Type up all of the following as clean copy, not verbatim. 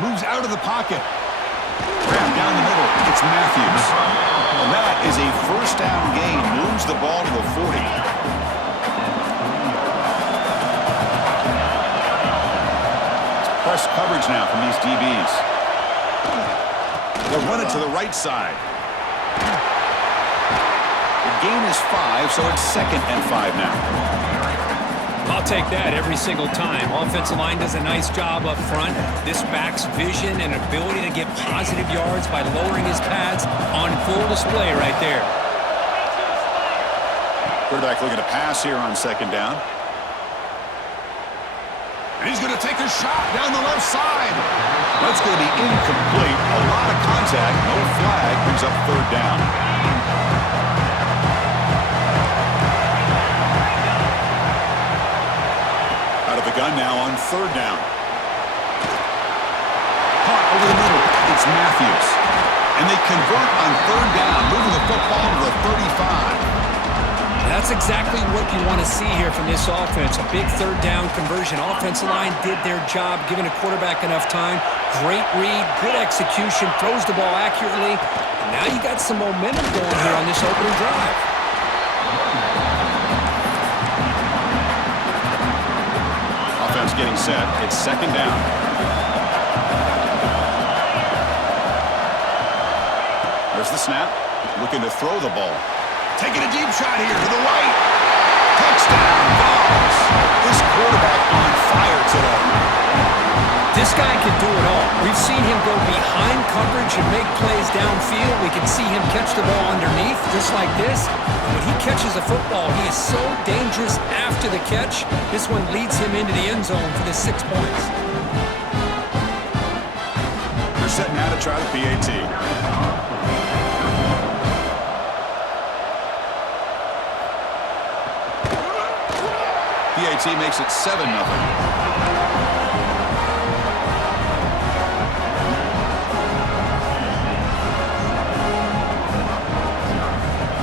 Moves out of the pocket. Grab down the middle. It's Matthews. And that is a first down gain. Moves the ball to the 40. It's press coverage now from these DBs. They'll run it to the right side. The gain is 5, so it's 2nd and 5 now. I'll take that every single time. Offensive line does a nice job up front. This back's vision and ability to get positive yards by lowering his pads on full display right there. Quarterback looking to pass here on 2nd down. And he's going to take a shot down the left side. That's going to be incomplete. A lot of contact. No flag. Brings up 3rd down. Out of the gun now on 3rd down. Caught over the middle. It's Matthews. And they convert on 3rd down, moving the football to the 35. That's exactly what you want to see here from this offense. A big 3rd down conversion. Offensive line did their job, giving a quarterback enough time. Great read, good execution, throws the ball accurately. And now you got some momentum going here on this opening drive. Offense getting set. It's 2nd down. There's the snap. Looking to throw the ball. Taking a deep shot here to the right. Touchdown, Dogs. This quarterback on fire today. This guy can do it all. We've seen him go behind coverage and make plays downfield. We can see him catch the ball underneath, just like this. And when he catches a football, he is so dangerous after the catch. This one leads him into the end zone for the 6 points. They're set now to try the PAT. PAT makes it 7-0.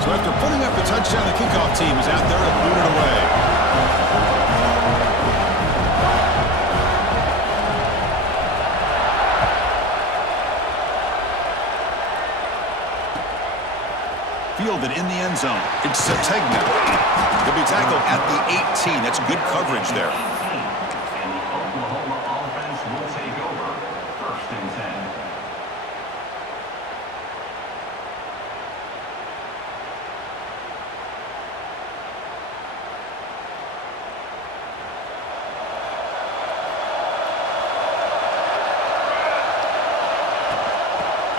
So after putting up the touchdown, the kickoff team is out there to boot it away. Fielded in the end zone. It's Sategna. He'll be tackled at the 18. That's good coverage there. And the Oklahoma offense will take over 1st and 10.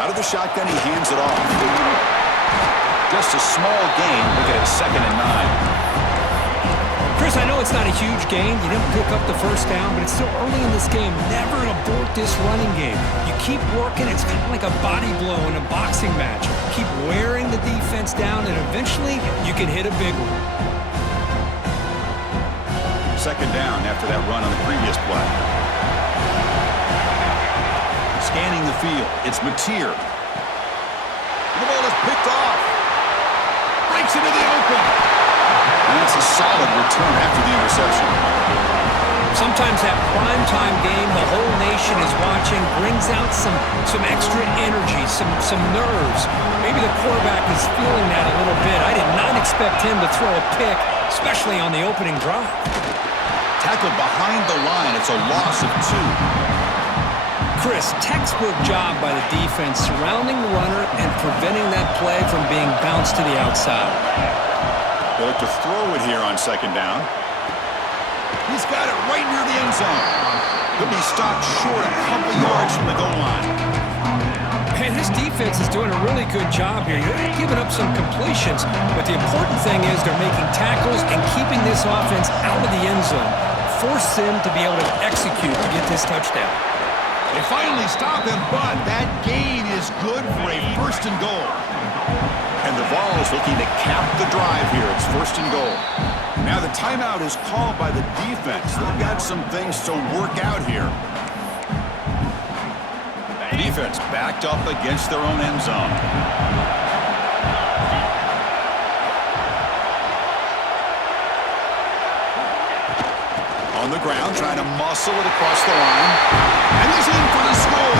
Out of the shotgun, he hands it off. Just a small gain. Look at it, 2nd and 9. Chris, I know it's not a huge gain. You didn't pick up the 1st down, but it's still early in this game. Never abort this running game. You keep working. It's kind of like a body blow in a boxing match. Keep wearing the defense down, and eventually you can hit a big one. 2nd down after that run on the previous play. Scanning the field. It's Mateer. The ball is picked off. Breaks into the open. And it's a solid return after the interception. Sometimes that primetime game, the whole nation is watching, brings out some extra energy, some nerves. Maybe the quarterback is feeling that a little bit. I did not expect him to throw a pick, especially on the opening drive. Tackled behind the line. It's a loss of 2. Chris, textbook job by the defense surrounding the runner and preventing that play from being bounced to the outside. They look to throw it here on 2nd down. He's got it right near the end zone. He'll be stopped short a couple yards from the goal line. Man, this defense is doing a really good job here. You're giving up some completions, but the important thing is they're making tackles and keeping this offense out of the end zone. Force them to be able to execute to get this touchdown. They finally stop him, but that gain is good for a 1st and goal. And the Vols looking to cap the drive here. It's 1st and goal. Now the timeout is called by the defense. They've got some things to work out here. The defense backed up against their own end zone. On the ground, trying to muscle it across the line. And he's in for the score.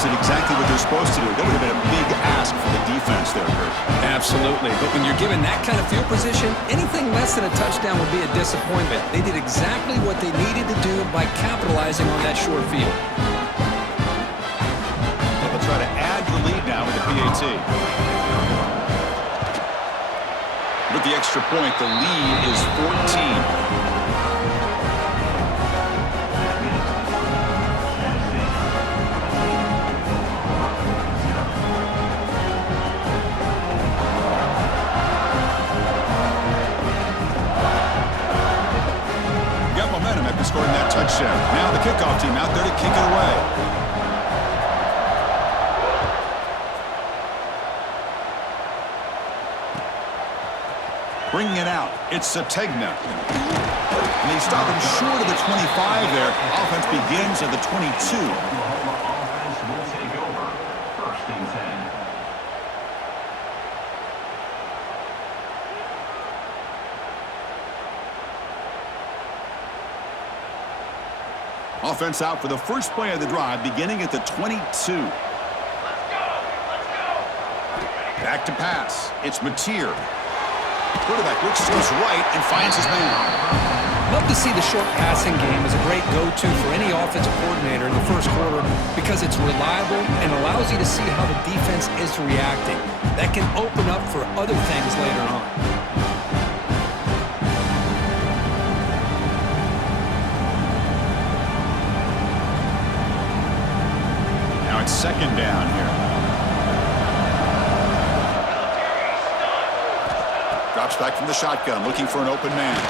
offense did exactly what they're supposed to do. That would have been a big ask for the defense there, Kurt. Absolutely. But when you're given that kind of field position, anything less than a touchdown would be a disappointment. They did exactly what they needed to do by capitalizing on that short field. They'll try to add to the lead now with the PAT. With the extra point, the lead is 14. Scoring that touchdown. Now the kickoff team out there to kick it away. Bringing it out, it's Sategna. And they stop him short of the 25 there. Offense begins at the 22. Offense will take over. First and 10. Offense out for the first play of the drive, beginning at the 22. Let's go! Back to pass. It's Mateer. Quarterback looks to his right and finds his man. Love to see the short passing game as a great go-to for any offensive coordinator in the first quarter because it's reliable and allows you to see how the defense is reacting. That can open up for other things later on. It's second down here. Drops back from the shotgun, looking for an open man.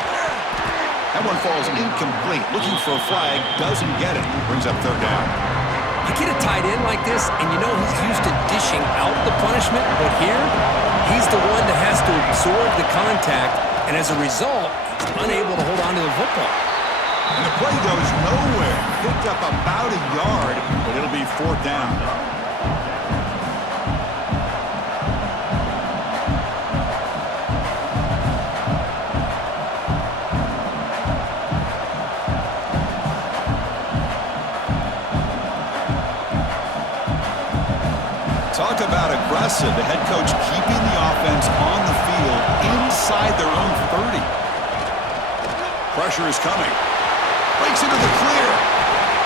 That one falls incomplete. Looking for a flag, doesn't get it. Brings up third down. You get a tight end like this, and you know he's used to dishing out the punishment, but here, he's the one that has to absorb the contact, and as a result, he's unable to hold on to the football. And the play goes nowhere. Picked up about a yard, but it'll be fourth down. Talk about aggressive. The head coach keeping the offense on the field inside their own 30. Pressure is coming. Breaks into the clear.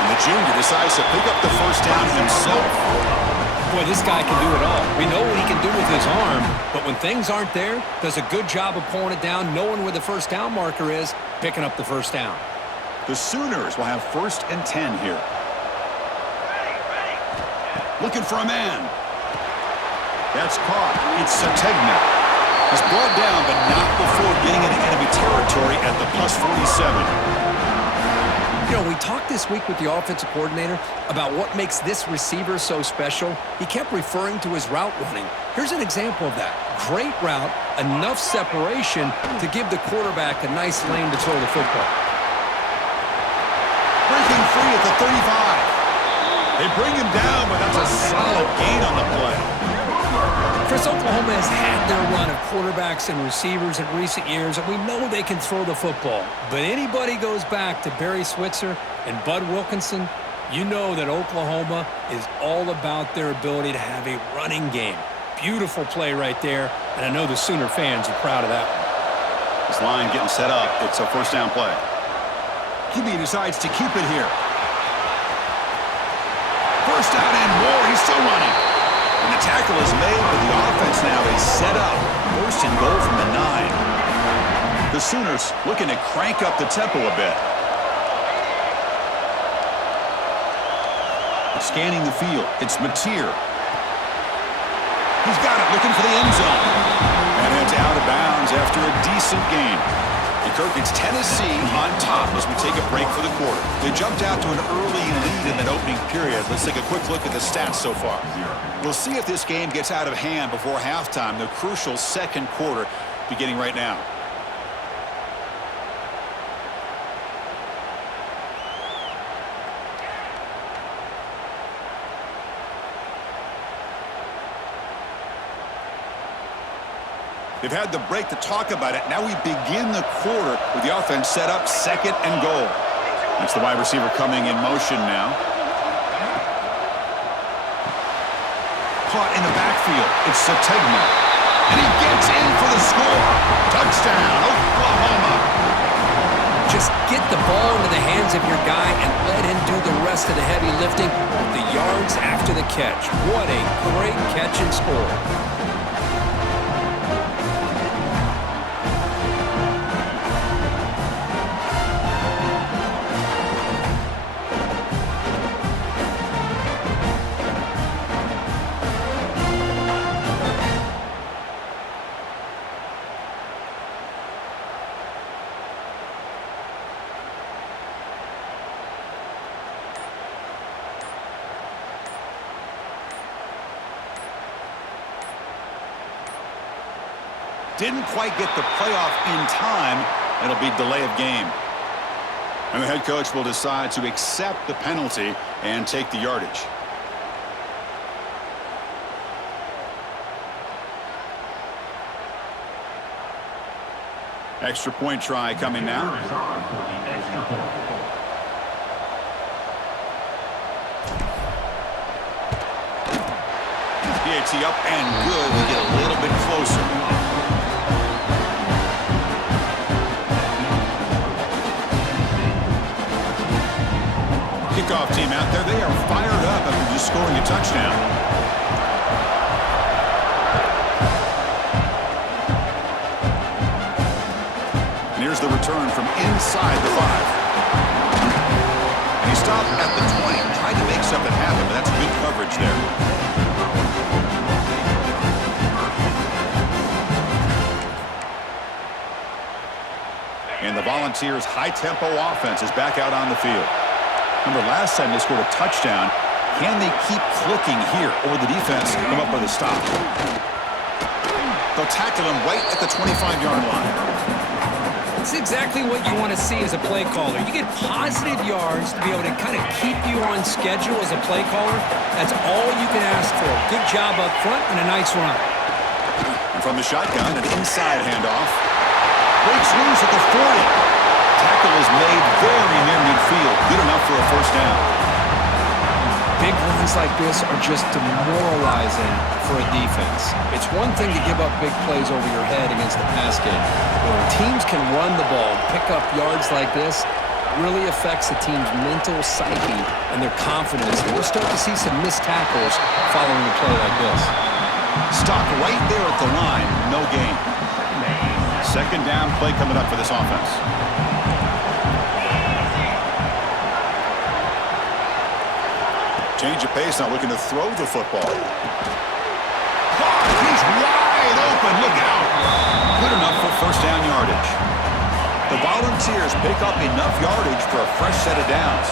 And the junior decides to pick up the first down himself. Boy, this guy can do it all. We know what he can do with his arm, but when things aren't there, does a good job of pulling it down, knowing where the first down marker is, picking up the first down. The Sooners will have first and 10 here. Looking for a man. That's caught. It's Sategna. He's brought down, but not before getting into enemy territory at the plus 47. You know, we talked this week with the offensive coordinator about what makes this receiver so special. He kept referring to his route running. Here's an example of that. Great route, enough separation to give the quarterback a nice lane to throw the football. Breaking free at the 35. They bring him down, but that's a solid gain on the play. Chris, Oklahoma has had their run of quarterbacks and receivers in recent years, and we know they can throw the football. But anybody goes back to Barry Switzer and Bud Wilkinson, you know that Oklahoma is all about their ability to have a running game. Beautiful play right there, and I know the Sooner fans are proud of that one. This line getting set up. It's a first down play. QB decides to keep it here. First down and more. He's still running. And the tackle is made, but the offense now is set up. First and goal from the 9. The Sooners looking to crank up the tempo a bit. Scanning the field. It's Mateer. He's got it, looking for the end zone. And it's out of bounds after a decent game. And Kirk, it's Tennessee on top as we take a break for the quarter. They jumped out to an early lead in that opening period. Let's take a quick look at the stats so far. We'll see if this game gets out of hand before halftime, the crucial second quarter beginning right now. They've had the break to talk about it. Now we begin the quarter with the offense set up, second and goal. That's the wide receiver coming in motion now. caught in the backfield. It's Sategna. And he gets in for the score. Touchdown, Oklahoma. Just get the ball into the hands of your guy and let him do the rest of the heavy lifting with the yards after the catch. What a great catch and score. Didn't quite get the playoff in time. It'll be delay of game. And the head coach will decide to accept the penalty and take the yardage. Extra point try coming now. PAT up and good. We get a little bit closer. Kickoff team out there. They are fired up after just scoring a touchdown. And here's the return from inside the 5. And he stopped at the 20. Tried to make something happen, but that's good coverage there. And the Volunteers' high-tempo offense is back out on the field. Remember, last time they scored a touchdown. Can they keep clicking here, or the defense come up with a stop? They'll tackle him right at the 25-yard line. It's exactly what you want to see as a play caller. You get positive yards to be able to kind of keep you on schedule as a play caller. That's all you can ask for. Good job up front and a nice run. And from the shotgun, an inside handoff. Breaks loose at the 40. Tackle is made very near midfield. Good enough for a first down. Big runs like this are just demoralizing for a defense. It's one thing to give up big plays over your head against the pass game, but when teams can run the ball, pick up yards like this, really affects the team's mental psyche and their confidence. And we'll start to see some missed tackles following a play like this. Stop right there at the line. No gain. Second down play coming up for this offense. Change of pace, now looking to throw the football. Caught! He's wide open. Look out! Good enough for first down yardage. The Volunteers pick up enough yardage for a fresh set of downs.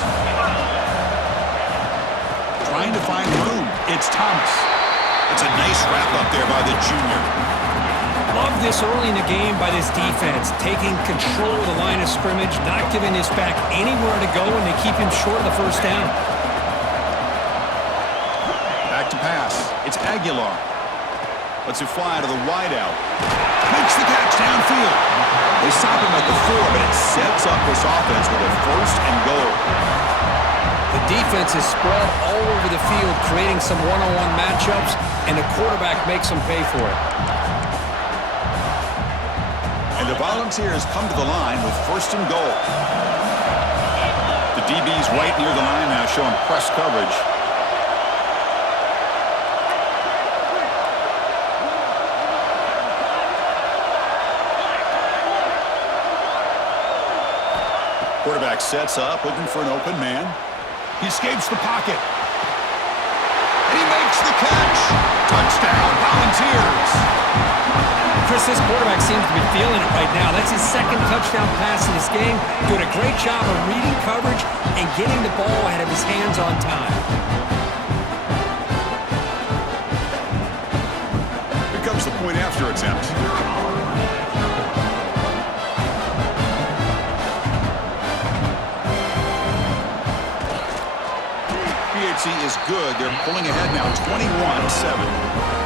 Trying to find room. It's Thomas. It's a nice wrap up there by the junior. Love this early in the game by this defense, taking control of the line of scrimmage, not giving this back anywhere to go, and they keep him short of the first down. Back to pass. It's Aguilar. Lets it fly to the wideout. Makes the catch downfield. They stop him at the 4, but it sets up this offense with a first and goal. The defense is spread all over the field, creating some one-on-one matchups, and the quarterback makes them pay for it. And the Volunteers come to the line with first and goal. The DB's right near the line now, showing press coverage. Quarterback sets up, looking for an open man. He escapes the pocket. And he makes the catch. Touchdown, Volunteers. Chris, this quarterback seems to be feeling it right now. That's his second touchdown pass in this game. Doing a great job of reading coverage and getting the ball ahead of his hands on time. Here comes the point after attempt. PAT is good. They're pulling ahead now, 21-7.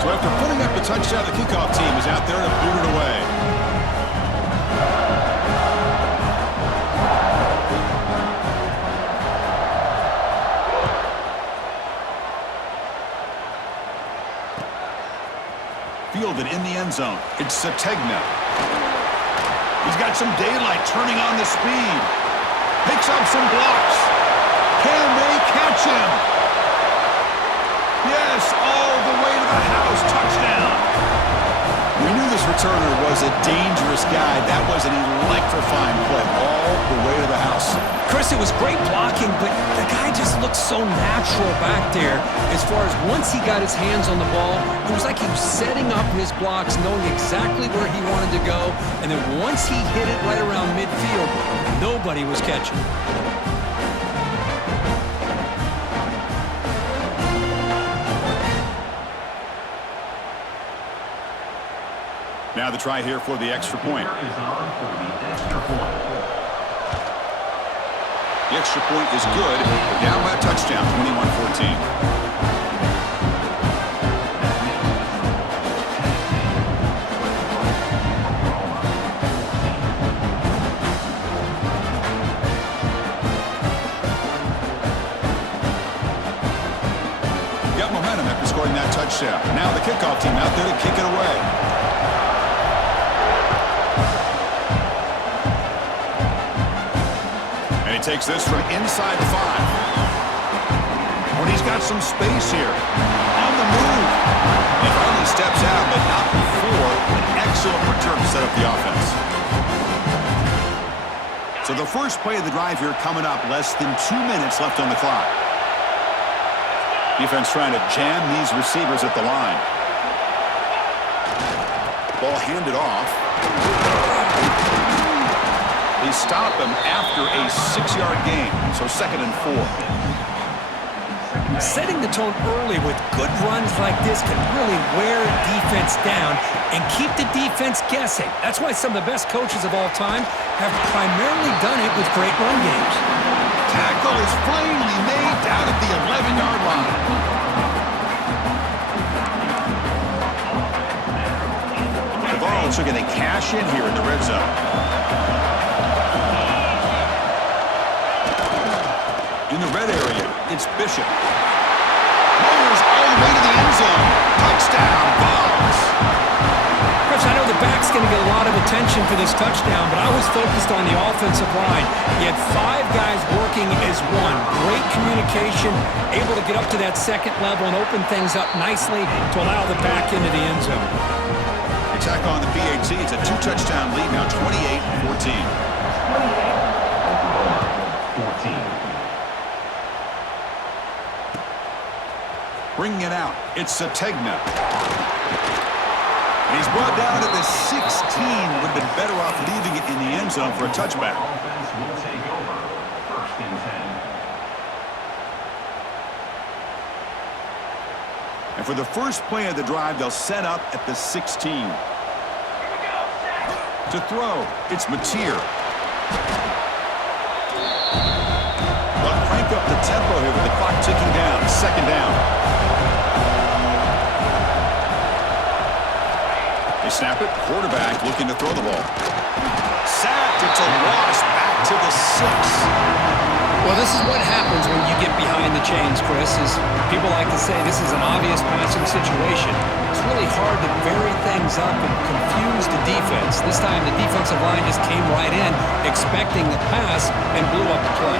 So So after putting up the touchdown, the kickoff team is out there to boot it away. Fielded in the end zone. It's Sategna. He's got some daylight turning on the speed. Picks up some blocks. Can they catch him? Yes, all the way to the house. Touchdown. We knew this returner was a dangerous guy. That was an electrifying play all the way to the house. Chris, it was great blocking, but the guy just looked so natural back there. As far as once he got his hands on the ball, it was like he was setting up his blocks, knowing exactly where he wanted to go. And then once he hit it right around midfield, nobody was catching. Now the try here for the extra point. The extra point is good. We're down by a touchdown, 21-14. Got momentum after scoring that touchdown. Now the kickoff team out there to kick it away. He takes this from inside the 5. When he's got some space here. On the move. He finally steps out, but not before an excellent return to set up the offense. So the first play of the drive here coming up, less than 2 minutes left on the clock. Defense trying to jam these receivers at the line. Ball handed off. They stop him after a 6-yard gain, so 2nd and 4. Setting the tone early with good runs like this can really wear a defense down and keep the defense guessing. That's why some of the best coaches of all time have primarily done it with great run games. Tackle is finally made down at the 11-yard line. The Vols are going to cash in here in the red zone. In the red area, it's Bishop. Myers all the way to the end zone. Touchdown, Vols. Chris, I know the back's going to get a lot of attention for this touchdown, but I was focused on the offensive line. You had 5 guys working as one. Great communication, able to get up to that second level and open things up nicely to allow the back into the end zone. Attack on the PAT. It's a 2-touchdown lead now, 28-14. 14. Bringing it out, it's Sategna. And he's brought down to the 16. Would have been better off leaving it in the end zone for a touchback. Offense will take over. 1st and 10. And for the first play of the drive, they'll set up at the 16. To throw, it's Mateer. They'll crank up the tempo here with the clock ticking down. 2nd down. They snap it. Quarterback looking to throw the ball. Sacked. It's a loss back to the 6. Well, this is what happens when you get behind the chains, Chris. Is people like to say this is an obvious passing situation. It's really hard to vary things up and confuse the defense. This time the defensive line just came right in, expecting the pass, and blew up the play.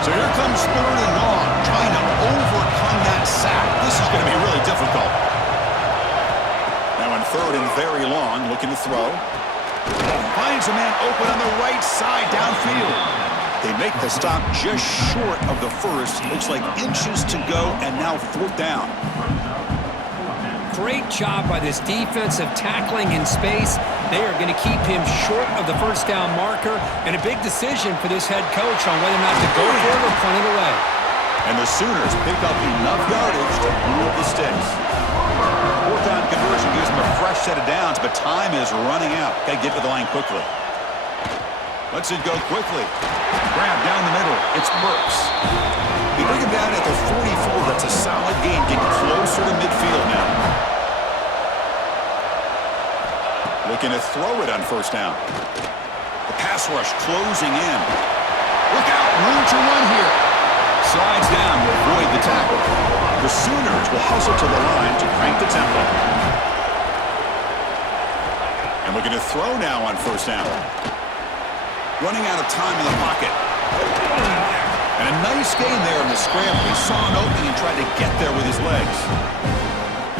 So here comes 3rd and long, trying to overcome that sack. This is going to be really difficult. Now in 3rd and very long, looking to throw. Finds a man open on the right side downfield. They make the stop just short of the first. Looks like inches to go, and now 4th down. Great job by this defensive tackling in space. They are going to keep him short of the 1st down marker, and a big decision for this head coach on whether or not to go for it or punt it away. And the Sooners pick up enough yardage to move the sticks. 4th down conversion gives them a fresh set of downs, but time is running out. Got to get to the line quickly. Lets it go quickly. Grab down the middle. It's Burks. They bring him down at the 44. That's a solid gain. Getting closer to midfield now. Looking to throw it on first down. The pass rush closing in. Look out. Room to run here. Slides down to avoid the tackle. The Sooners will hustle to the line to crank the tempo. And looking to throw now on first down. Running out of time in the pocket. And a nice gain there in the scramble. He saw an opening and tried to get there with his legs.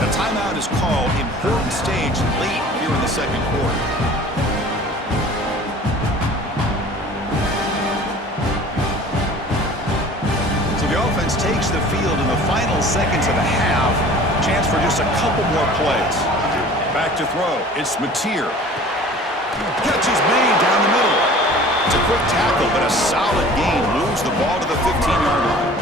A timeout is called. Important stage late here in the second quarter. So the offense takes the field in the final seconds of the half. Chance for just a couple more plays. Back to throw. It's Mateer. Catch is made down the middle. It's a quick tackle, but a solid gain. Moves the ball to the 15-yard line.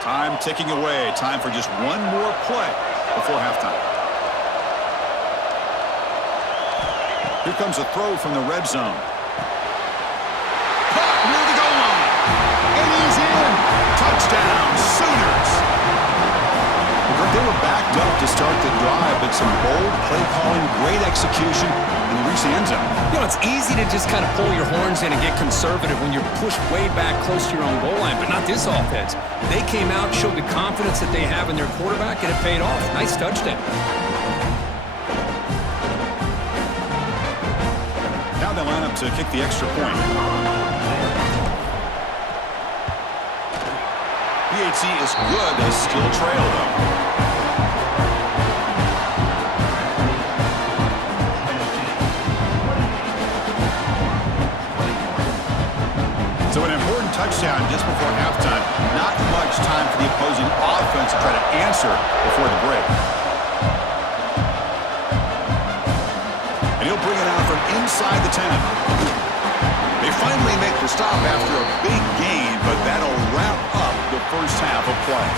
Time ticking away. Time for just one more play before halftime. Here comes a throw from the red zone. Caught near the goal line. And he's in. Touchdown, Sooners. They were backed up to start the drive, but some bold play calling, great execution, and they reach the end zone. You know, it's easy to just kind of pull your horns in and get conservative when you're pushed way back close to your own goal line, but not this offense. They came out, showed the confidence that they have in their quarterback, and it paid off. Nice touchdown. Now they line up to kick the extra point. PAT is good. They still trail, though. So an important touchdown just before halftime. Not much time for the opposing offense to try to answer before the break. And he'll bring it out from inside the 10. They finally make the stop after a big gain, but that'll wrap up the first half of play.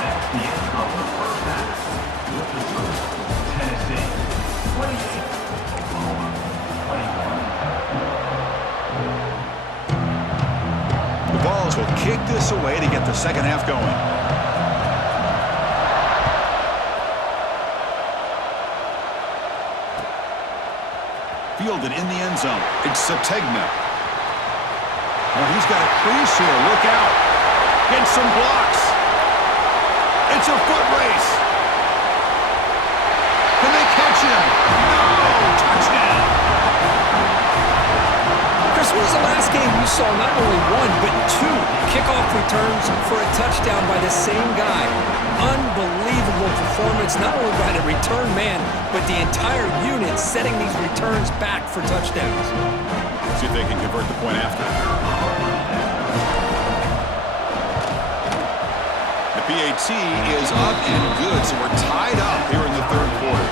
That's the end of the first half. With the score, Tennessee 28, Oklahoma 21. The Vols will kick this away to get the second half going. Fielded in the end zone. It's Sategna. Oh, he's got a crease here. Look out. Gets some blocks. It's a foot race. Can they catch him? No! Touchdown. Chris, when was the last game you saw not only one, but two kickoff returns for a touchdown by the same guy? Unbelievable performance, not only by the return man, but the entire unit setting these returns back for touchdowns. See if they can convert the point after. The PAT is up and good, so we're tied up here in the third quarter.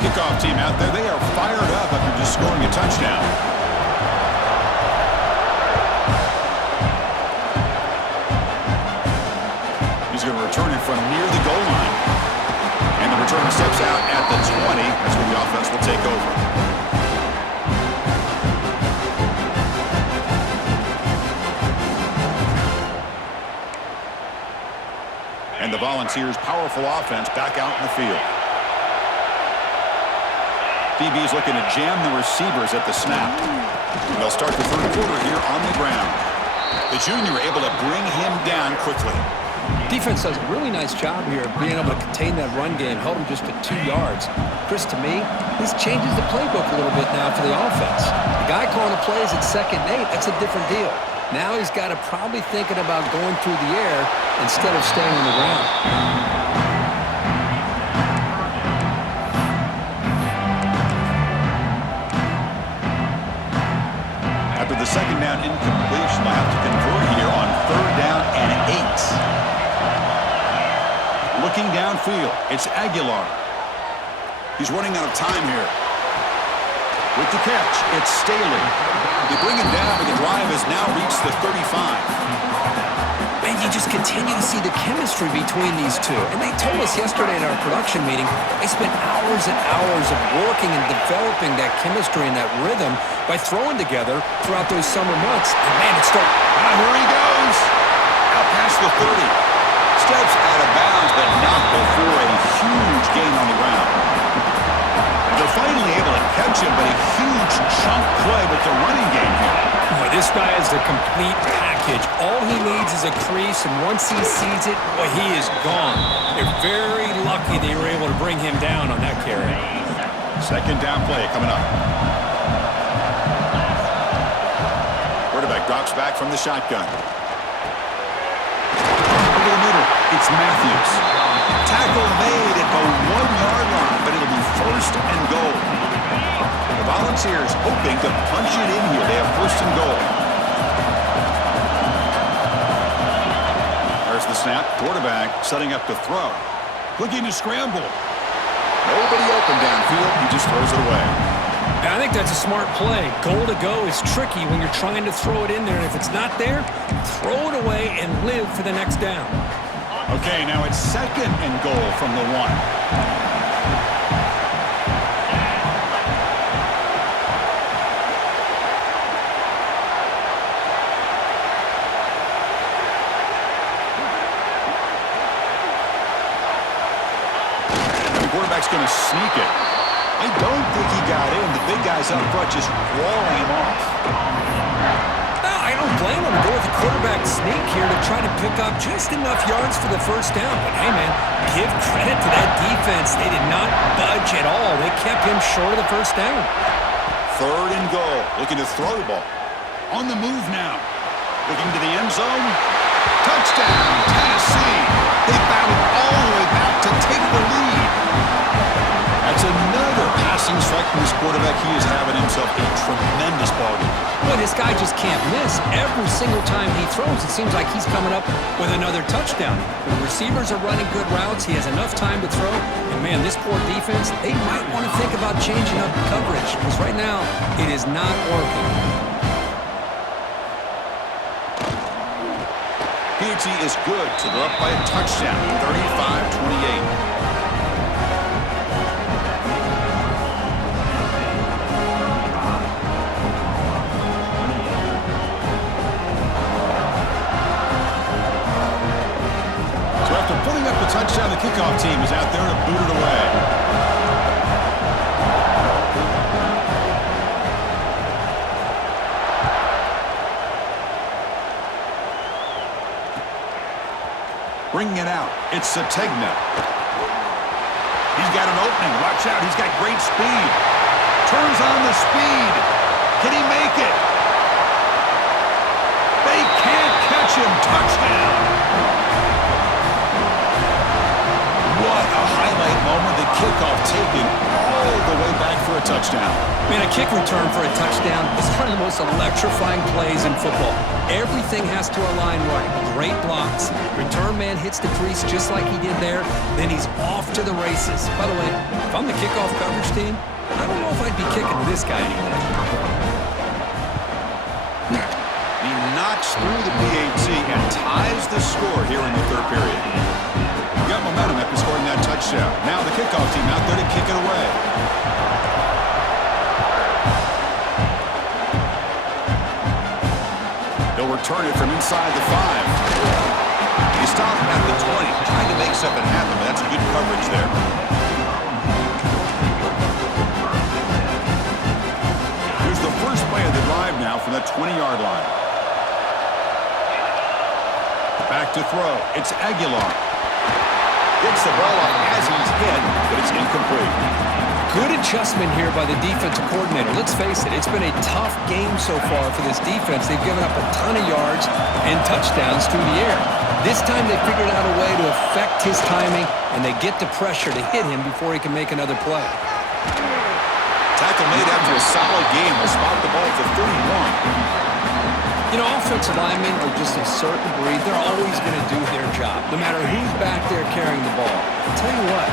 Kickoff team out there, they are fired up after just scoring a touchdown. He's going to return it from near the goal line. And the returner steps out at the 20. That's where the offense will take over. And the Volunteers' powerful offense back out in the field. DB's looking to jam the receivers at the snap. And they'll start the third quarter here on the ground. The junior able to bring him down quickly. Defense does a really nice job here of being able to contain that run game, held him just at 2 yards. Chris, to me, this changes the playbook a little bit now for the offense. The guy calling the plays at 2nd and 8, that's a different deal. Now he's got to probably thinking about going through the air instead of staying on the ground. After the second down incompletion, they'll have to convert here on 3rd down and 8. Looking downfield, it's Aguilar. He's running out of time here. With the catch, it's Staley. They bring him down, but the drive has now reached the 35. Man, you just continue to see the chemistry between these two. And they told us yesterday in our production meeting, they spent hours and hours of working and developing that chemistry and that rhythm by throwing together throughout those summer months. And man, it's starting. Here he goes. Out past the 30. Steps out of bounds, but not before a huge gain on the ground. They're finally able to catch him, but a huge chunk play with the running game here. Boy, this guy is the complete package. All he needs is a crease, and once he sees it, boy, he is gone. They're very lucky they were able to bring him down on that carry. Second down play coming up. Quarterback drops back from the shotgun. Over the middle, it's Matthews. Tackle made at the 1-yard line, but it'll be first and goal. The Volunteers hoping to punch it in here. They have first and goal. There's the snap. Quarterback setting up to throw. Looking to scramble. Nobody open downfield. He just throws it away. I think that's a smart play. Goal to go is tricky when you're trying to throw it in there. And if it's not there, throw it away and live for the next down. Okay, now it's second and goal from the 1. Quarterback's going to sneak it. I don't think he got in. The big guys up front just walling him off. No, I don't blame him to go with the quarterback sneak here to try to pick up just enough yards for the first down. But hey, man, give credit to that defense. They did not budge at all. They kept him short of the first down. Third and goal. Looking to throw the ball. On the move now. Looking to the end zone. Touchdown, Tennessee. They battled all the way back to take the lead. That's another passing strike from this quarterback. He is having himself a tremendous ball game. Boy, this guy just can't miss. Every single time he throws, it seems like he's coming up with another touchdown. The receivers are running good routes. He has enough time to throw. And, man, this poor defense, they might want to think about changing up coverage because right now it is not working. P.T. is good, so they're up by a touchdown, 35-28. Putting up the touchdown, the kickoff team is out there to boot it away. Bringing it out, it's Sategna. He's got an opening, watch out, he's got great speed. Turns on the speed. Can he make it? They can't catch him, touchdown. What a highlight moment, the kickoff taken all the way back for a touchdown. Man, a kick return for a touchdown is one of the most electrifying plays in football. Everything has to align right. Great blocks. Return man hits the crease just like he did there. Then he's off to the races. By the way, if I'm the kickoff coverage team, I don't know if I'd be kicking with this guy anymore. He knocks through the PAT and ties the score here in the third period. Got momentum after scoring that touchdown. Now the kickoff team out there to kick it away. They'll return it from inside the 5. He stopped at the 20, trying to make something happen, but that's good coverage there. Here's the first play of the drive now from the 20-yard line. Back to throw. It's Aguilar. Gets the ball off as he's hit, but it's incomplete. Good adjustment here by the defensive coordinator. Let's face it, it's been a tough game so far for this defense. They've given up a ton of yards and touchdowns through the air. This time they figured out a way to affect his timing, and they get the pressure to hit him before he can make another play. Tackle made after a solid game. Will spot the ball at the 31. You know, offensive linemen are just a certain breed. They're always going to do their job. no matter who's back there carrying the ball. I'll tell you what,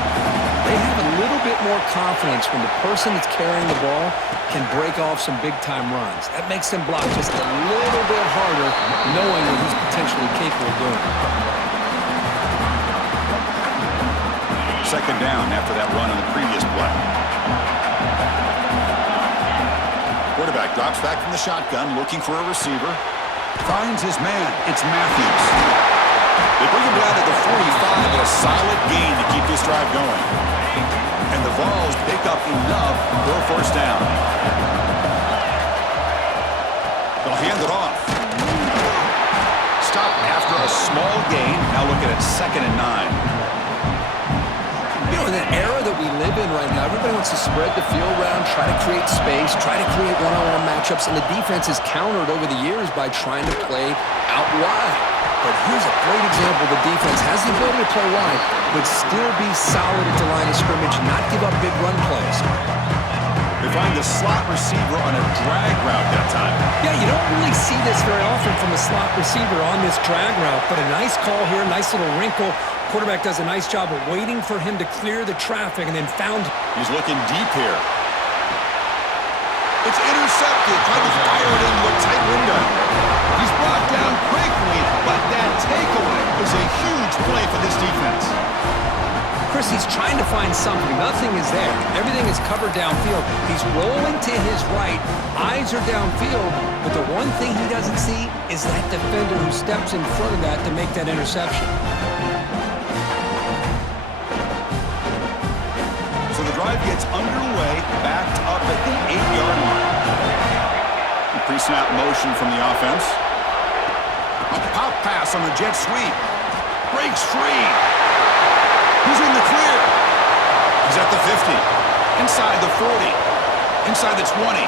they have a little bit more confidence when the person that's carrying the ball can break off some big-time runs. That makes them block just a little bit harder, knowing that he's potentially capable of doing it. Second down after that run on the previous play. Quarterback drops back from the shotgun, looking for a receiver. Finds his man. It's Matthews. They bring him down to the 45, but a solid gain to keep this drive going. And the Vols pick up enough for a first down. They'll hand it off. Stop after a small gain. Now looking at 2nd and 9. You know, in the era that we live in right now, everybody wants to spread the field around, try to create space, try to create one-on-one matchups, and the defense has countered over the years by trying to play out wide. But here's a great example. The defense has the ability to play wide, but still be solid at the line of scrimmage, not give up big run plays. They find the slot receiver on a drag route that time. Yeah, you don't really see this very often from a slot receiver on this drag route, but a nice call here, nice little wrinkle. Quarterback does a nice job of waiting for him to clear the traffic and then found. He's looking deep here. It's intercepted. Trying to fire it into a tight window. He's brought down quickly, but that takeaway is a huge play for this defense. Chris, he's trying to find something. Nothing is there. Everything is covered downfield. He's rolling to his right. Eyes are downfield, but the one thing he doesn't see is that defender who steps in front of that to make that interception. So the drive gets underway, backed up at the 8-yard line. A pre-snap motion from the offense. A pop pass on the jet sweep. Breaks free. He's in the clear. He's at the 50. Inside the 40. Inside the 20.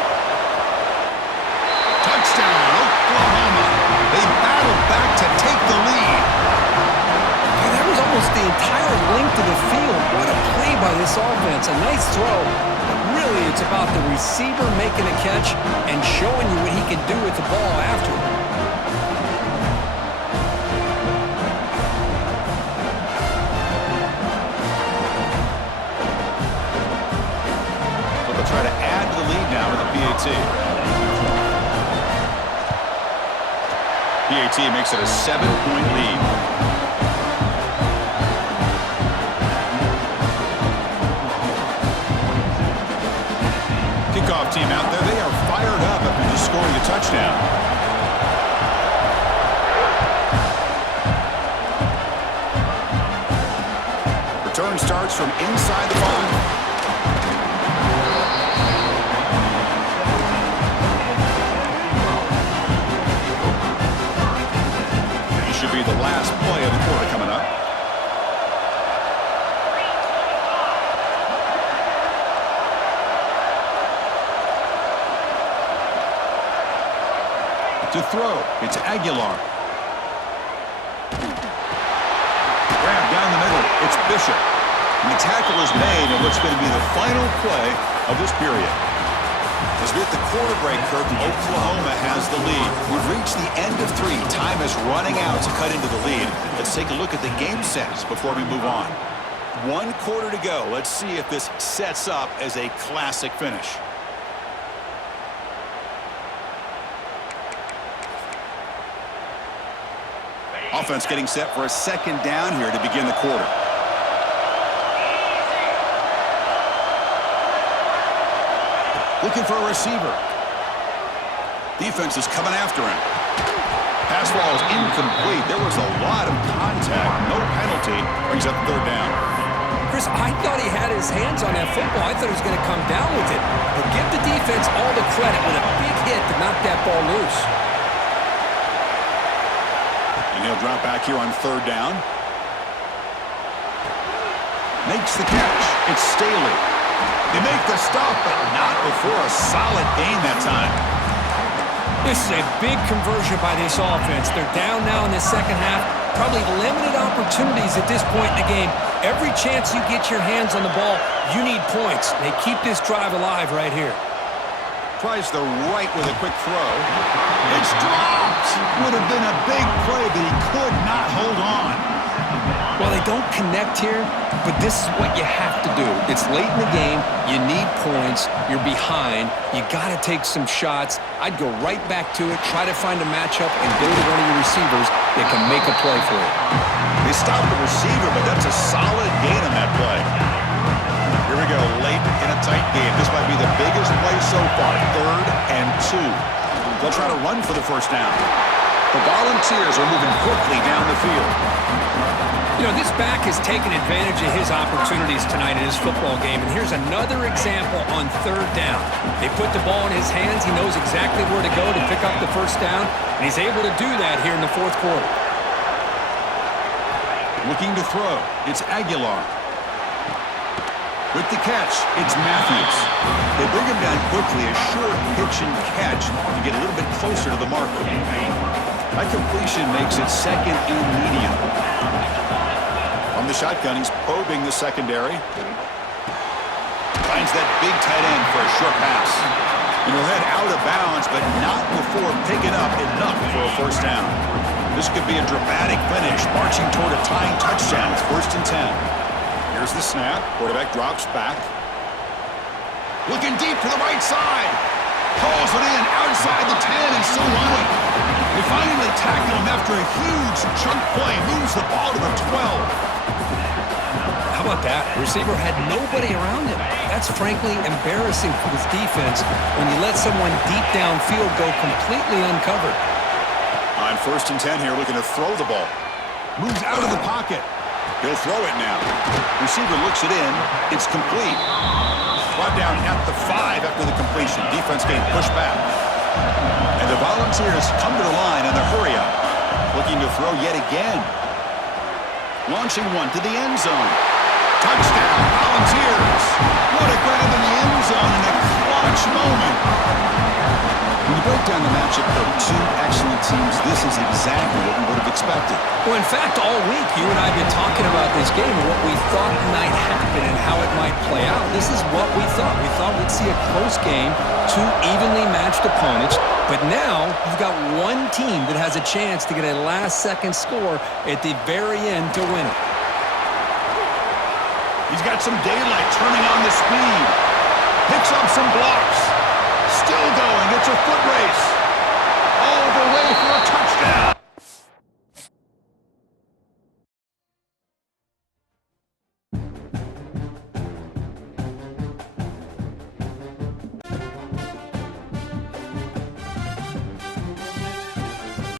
Touchdown, Oklahoma. They battle back to take the lead. Yeah, that was almost the entire length of the field. What a play by this offense. A nice throw. But really, it's about the receiver making a catch and showing you what he can do with the ball after it. Try to add to the lead now with the PAT. PAT makes it a 7-point lead. Kickoff team out there. They are fired up after just scoring a touchdown. Return starts from inside the 5. Should be the last play of the quarter coming up. To throw, it's Aguilar. Grab down the middle, it's Bishop. And the tackle is made in what's going to be the final play of this period. As we hit the quarter break, Kirk, Oklahoma has the lead. We've reached the end of 3. Time is running out to cut into the lead. Let's take a look at the game sets before we move on. 1 quarter to go. Let's see if this sets up as a classic finish. Offense getting set for a 2nd down here to begin the quarter. Looking for a receiver. Defense is coming after him. Pass ball is incomplete. There was a lot of contact. No penalty. Brings up 3rd down. Chris, I thought he had his hands on that football. I thought he was going to come down with it. But give the defense all the credit with a big hit to knock that ball loose. And he'll drop back here on 3rd down. Makes the catch. It's Staley. They make the stop, but not before a solid gain that time. This is a big conversion by this offense. They're down now in the second half. Probably limited opportunities at this point in the game. Every chance you get your hands on the ball, you need points. They keep this drive alive right here. Tries the right with a quick throw. It's dropped. Would have been a big play, but he could not hold on. Well, they don't connect here, but this is what you have to do. It's late in the game. You need points. You're behind. You got to take some shots. I'd go right back to it, try to find a matchup, and go to one of your receivers that can make a play for you. They stopped the receiver, but that's a solid gain on that play. Here we go, late in a tight game. This might be the biggest play so far, 3rd and 2. They'll try to run for the first down. The Volunteers are moving quickly down the field. You know, this back has taken advantage of his opportunities tonight in his football game, and here's another example on 3rd down. They put the ball in his hands. He knows exactly where to go to pick up the first down, and he's able to do that here in the 4th quarter. Looking to throw, it's Aguilar. With the catch, it's Matthews. They bring him down quickly, a sure pitch and catch to get a little bit closer to the marker. That completion makes it 2nd and medium. From the shotgun, he's probing the secondary. Finds that big tight end for a short pass. And he'll head out of bounds, but not before picking up enough for a first down. This could be a dramatic finish, marching toward a tying touchdown. It's 1st and 10. Here's the snap. Quarterback drops back. Looking deep to the right side. Pulls it in outside the 10 and still running. They finally tackle him after a huge chunk play. Moves the ball to the 12. How about that? The receiver had nobody around him. That's frankly embarrassing for this defense when you let someone deep downfield go completely uncovered. On 1st and 10 here, looking to throw the ball. Moves out of the pocket. He'll throw it now. Receiver looks it in. It's complete. Brought down at the 5 after the completion. Defense getting pushed back. And the Volunteers come to the line in the hurry up. Looking to throw yet again. Launching one to the end zone. Touchdown, Volunteers. What a grab in the end zone in a clutch moment. When you break down the matchup for 2 excellent teams, this is exactly what we would have expected. Well, in fact, all week, you and I have been talking about this game and what we thought might happen and how it might play out. This is what we thought. We thought we'd see a close game, 2 evenly matched opponents, but now you've got one team that has a chance to get a last-second score at the very end to win it. He's got some daylight turning on the speed. Picks up some blocks. Still going. It's a foot race. All the way for a touchdown.